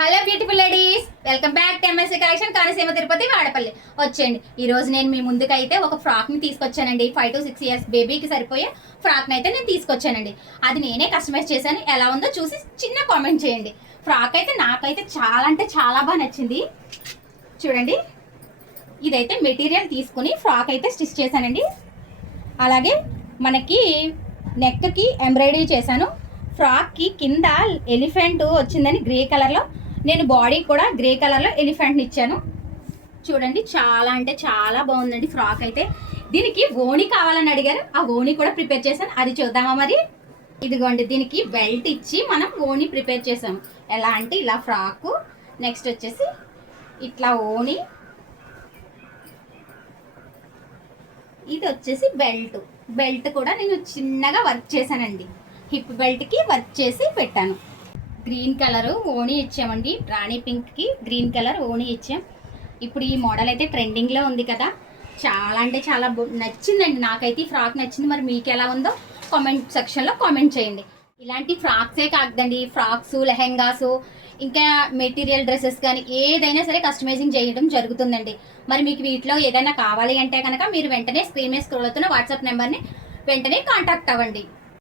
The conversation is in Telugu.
Hello beautiful ladies, welcome back to MSC collection Konaseema Tirupati Vadapalli. వచ్చేయండి. ఈ రోజు నేను మీ ముందుకైతే ఒక ఫ్రాక్ ని తీసుకొచ్చానండి. 5 to 6 ఇయర్స్ బేబీకి సరిపోయే ఫ్రాక్ ని అయితే నేను తీసుకొచ్చానండి. అది నేనే కస్టమైజ్ చేశాను. ఎలా ఉందో చూసి చిన్న కామెంట్ చేయండి. ఫ్రాక్ అయితే నాకైతే చాలా అంటే చాలా బాగా నచ్చింది. చూడండి, ఇదైతే మెటీరియల్ తీసుకుని ఫ్రాక్ అయితే స్టిచ్ చేశానండి. అలాగే మనకి నెక్కి ఎంబ్రాయిడరీ చేశాను. ఫ్రాక్కి కింద ఎలిఫెంట్ వచ్చిందని గ్రే కలర్లో, నేను బాడీ కూడా గ్రే కలర్లో ఎలిఫెంట్ని ఇచ్చాను. చూడండి, చాలా అంటే చాలా బాగుందండి ఫ్రాక్ అయితే. దీనికి ఓణి కావాలని అడిగారు, ఆ ఓణి కూడా ప్రిపేర్ చేశాను. అది చూద్దామా మరి? ఇదిగోండి, దీనికి బెల్ట్ ఇచ్చి మనం ఓణి ప్రిపేర్ చేసాము. ఎలా అంటే ఇలా ఫ్రాకు, నెక్స్ట్ వచ్చేసి ఇట్లా ఓణి, ఇది వచ్చేసి బెల్ట్ కూడా నేను చిన్నగా వర్క్ చేశానండి. హిప్ బెల్ట్కి వర్క్ చేసి పెట్టాను. గ్రీన్ కలర్ ఓణి ఇచ్చామండి. రాణి పింక్కి గ్రీన్ కలర్ ఓణి ఇచ్చాం. ఇప్పుడు ఈ మోడల్ అయితే ట్రెండింగ్లో ఉంది కదా, చాలా అంటే చాలా నచ్చిందండి. నాకైతే ఈ ఫ్రాక్ నచ్చింది. మరి మీకు ఎలా ఉందో కామెంట్ సెక్షన్లో కామెంట్ చేయండి. ఇలాంటి ఫ్రాక్సే కాదండి, ఫ్రాక్స్, లెహెంగాస్, ఇంకా మెటీరియల్ డ్రెస్సెస్ కానీ ఏదైనా సరే కస్టమైజింగ్ చేయడం జరుగుతుందండి. మరి మీకు వీటిలో ఏదైనా కావాలి అంటే కనుక మీరు వెంటనే స్క్రీన్ మీద స్క్రోల్ అవుతున్న వాట్సాప్ నెంబర్ని వెంటనే కాంటాక్ట్ అవ్వండి.